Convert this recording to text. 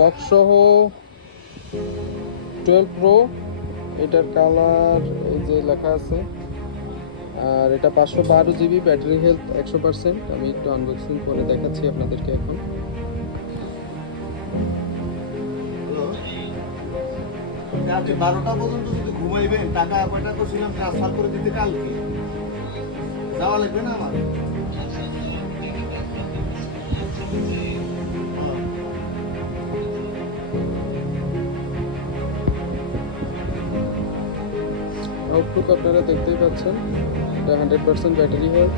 Box সহ 12 pro, এটার colour এই যে লেখা আছে। আর এটা 512 জিবি, ব্যাটারি হেলথ 100%। আমি একটু আনবক্সিং করে দেখাচ্ছি আপনাদেরকে এখন। আপনি 12টা পর্যন্ত যদি ঘুমাইবেন, টাকা কয়টা করছিলাম ট্রান্সফার করে দিতে কালকে যাওয়া লাগবে না আমার? আউটলুক আপনারা দেখতেই পাচ্ছেন, এটা 100% ব্যাটারি হেলথ।